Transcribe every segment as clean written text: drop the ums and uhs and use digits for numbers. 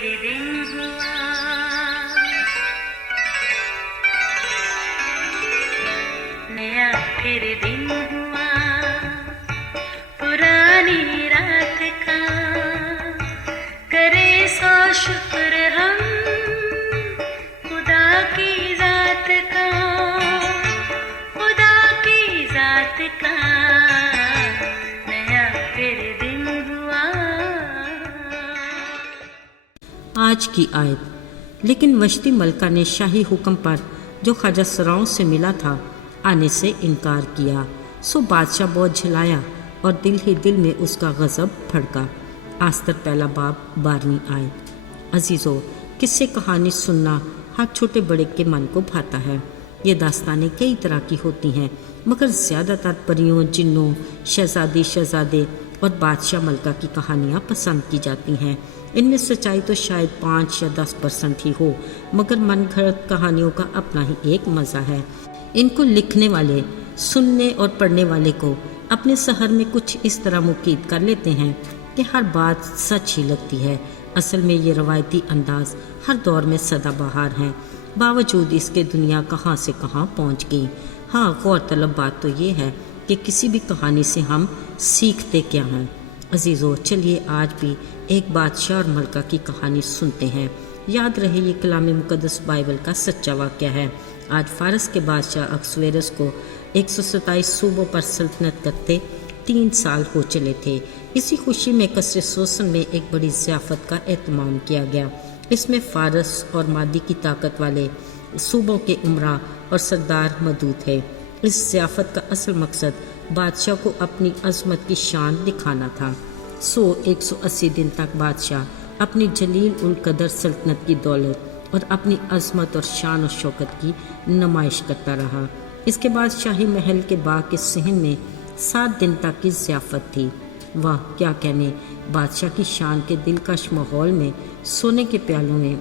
फिर दिन हुआ, नया फिर दिन हुआ, पुरानी रात का करे सो शुक्र हम खुदा की जात का, खुदा की जात का नया फिर दिन हुआ। आज की आयत। लेकिन वश्ती मलका ने शाही हुक्म पर जो ख्वाजा सराओं से मिला था आने से इनकार किया, सो बादशाह बहुत झिलाया और दिल ही दिल में उसका गज़ब भड़का। आस्तर पहला बाब 12वीं आयत। अजीज़ों, किस्से कहानी सुनना हर छोटे बड़े के मन को भाता है। ये दास्तानें कई तरह की होती हैं, मगर ज़्यादातर परियों, जिन्नों, शहज़ादी शहज़ादे और बादशाह मलका की कहानियाँ पसंद की जाती हैं। इनमें सच्चाई तो शायद 5 या 10% ही हो, मगर मन घड़त कहानियों का अपना ही एक मज़ा है। इनको लिखने वाले, सुनने और पढ़ने वाले को अपने शहर में कुछ इस तरह मुकीद कर लेते हैं कि हर बात सच ही लगती है। असल में ये रवायती अंदाज हर दौर में सदाबहार हैं, बावजूद इसके दुनिया कहाँ से कहाँ पहुँच गई। हाँ, गौरतलब बात तो ये है कि किसी भी कहानी से हम सीखते क्या हैं। अजीज़ों, चलिए आज भी एक बादशाह और मलका की कहानी सुनते हैं। याद रहे ये कलाम मुक़द्दस बाइबल का सच्चा वाक़या है। आज फ़ारस के बादशाह अहसवेरोस को 127 सूबों पर सल्तनत करते 3 साल हो चले थे। इसी खुशी में कसर सोसन में एक बड़ी ज़ियाफ़त का एहतमाम किया गया। इसमें फ़ारस और मादी की ताकत वाले सूबों के उमरा और सरदार मौजूद थे। इस ज़ियाफ़त का असल मकसद बादशाह को अपनी अज़मत की शान दिखाना था। 180 दिन तक बादशाह अपनी जलील उल कदर सल्तनत की दौलत और अपनी अज़मत और शान और शौकत की नुमाइश करता रहा। इसके बाद शाही महल के बाग के सहन में 7 दिन तक की ज़ियाफ़त थी। वाह, क्या कहने, बादशाह की शान के दिलकश माहौल में सोने के प्यालों में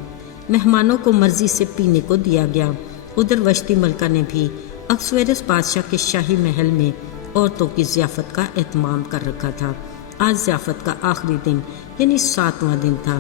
मेहमानों को मर्जी से पीने को दिया गया। उधर वश्ती मलका ने भी अहसवेरोस बादशाह के शाही महल में औरतों की ज़ियाफ़त का एहतमाम कर रखा था। आज ज़ियाफ़त का आखिरी दिन यानी 7वां दिन था।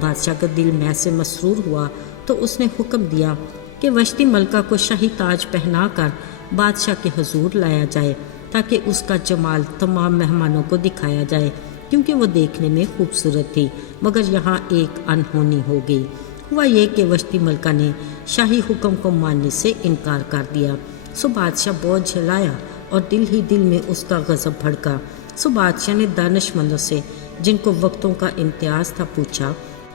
बादशाह का दिल मैं से मसरूर हुआ तो उसने हुक्म दिया कि वश्ती मलका को शाही ताज पहनाकर बादशाह के हुजूर लाया जाए ताकि उसका जमाल तमाम मेहमानों को दिखाया जाए, क्योंकि वो देखने में खूबसूरत थी। मगर यहाँ एक अनहोनी हो गई। हुआ ये कि वश्ती मलका ने शाही हुक्म को मानने से इनकार कर दिया। सो बादशाह बहुत झलाया और दिल ही दिल में उसका गज़ब भड़का। सो बादशाह ने दानिशमंदों से, जिनको वक्तों का इम्तियाज़ था, पूछा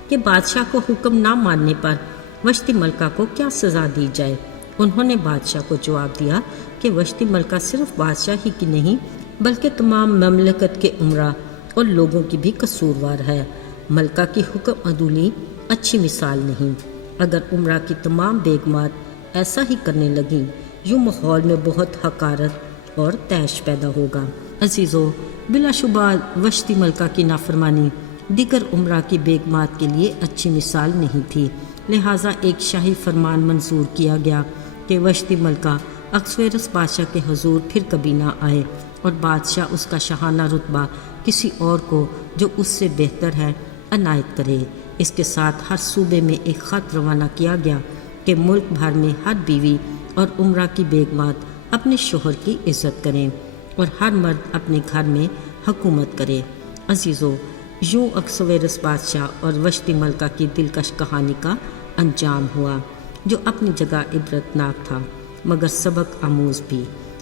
कि बादशाह को हुक्म ना मानने पर वश्ती मलका को क्या सज़ा दी जाए। उन्होंने बादशाह को जवाब दिया कि वश्ती मलका सिर्फ बादशाह ही की नहीं बल्कि तमाम ममलकत के उमरा और लोगों की भी कसूरवार है। मलका की हुक्म अदूली अच्छी मिसाल नहीं। अगर उमरा की तमाम बेगमात ऐसा ही करने लगीं, यूँ माहौल में बहुत हकारत और तैश पैदा होगा। अजीज़ों, बिलाशुबा वश्ती मलका की नाफरमानी दीगर उमरा की बेगमात के लिए अच्छी मिसाल नहीं थी। लिहाजा एक शाही फरमान मंजूर किया गया कि वश्ती मलका अहसवेरोस बादशाह के हुजूर फिर कभी ना आए और बादशाह उसका शाहाना रुतबा किसी और को जो उससे बेहतर है अनायत करे। इसके साथ हर सूबे में एक ख़त रवाना किया गया कि मुल्क भर में हर बीवी और उमरा की बेगमात अपने शोहर की इज़्ज़त करें और हर मर्द अपने घर में हुकूमत करे। अजीज़ों, यूँ अहसवेरोस बादशाह और वश्ती मलका की दिलकश कहानी का अंजाम हुआ, जो अपनी जगह इबरतनाक था मगर सबक आमूज़ भी।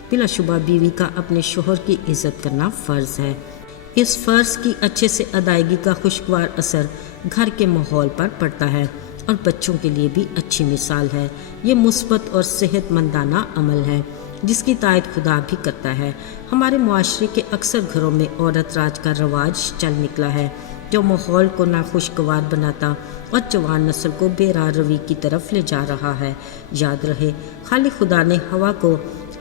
बिलाशुबा बीवी का अपने शोहर की इज़्ज़त करना फ़र्ज़ है। इस फ़र्ज़ की अच्छे से अदायगी का खुशगवार असर घर के माहौल पर पड़ता है और बच्चों के लिए भी अच्छी मिसाल है। ये मुस्बत और सेहतमंदाना अमल है जिसकी तायद खुदा भी करता है। हमारे मुआशरे के अक्सर घरों में औरत राज का रवाज चल निकला है, जो माहौल को नाखुशगवार बनाता और जवान नस्ल को बेराह रवी की तरफ ले जा रहा है। याद रहे, खाली खुदा ने हवा को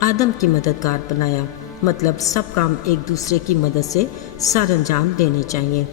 आदम की मददगार बनाया, मतलब सब काम एक दूसरे की मदद से सरअंजाम देने चाहिए।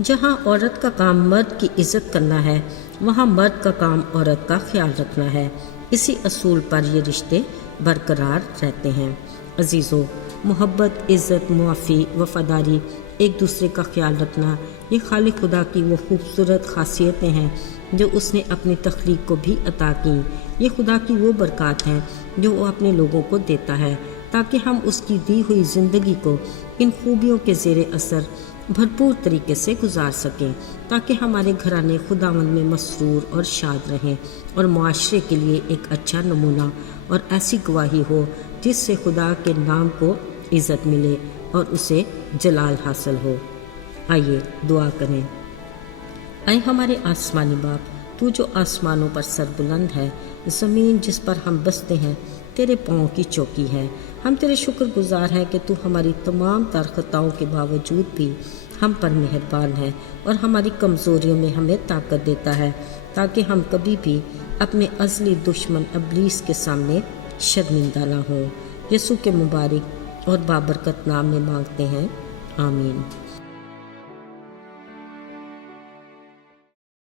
जहाँ औरत का काम मर्द की इज़्ज़त करना है, वहाँ मर्द का काम औरत का ख्याल रखना है। इसी असूल पर ये रिश्ते बरकरार रहते हैं। अजीज़ों, मोहब्बत, इज़्ज़त, मुआफ़ी, वफ़ादारी ایک دوسرے کا خیال رکھنا، یہ خالق خدا کی وہ خوبصورت خاصیتیں ہیں جو اس نے اپنی تخلیق کو بھی عطا کیں۔ یہ خدا کی وہ برکات ہیں جو وہ اپنے لوگوں کو دیتا ہے تاکہ ہم اس کی دی ہوئی زندگی کو ان خوبیوں کے زیر اثر بھرپور طریقے سے گزار سکیں، تاکہ ہمارے گھرانے خداوند میں مسرور اور شاد رہیں اور معاشرے کے لیے ایک اچھا نمونہ اور ایسی گواہی ہو جس سے خدا کے نام کو عزت ملے اور اسے جلال حاصل ہو۔ آئیے دعا کریں۔ اے ہمارے آسمانی باپ، تو جو آسمانوں پر سربلند ہے، زمین جس پر ہم بستے ہیں تیرے پاؤں کی چوکی ہے۔ ہم تیرے شکر گزار ہیں کہ تو ہماری تمام تر خطاؤں کے باوجود بھی ہم پر مہربان ہے اور ہماری کمزوریوں میں ہمیں طاقت دیتا ہے تاکہ ہم کبھی بھی اپنے ازلی دشمن ابلیس کے سامنے شرمندہ نہ ہوں۔ یسوع کے مبارک اور بابرکت نام میں مانگتے ہیں، آمین۔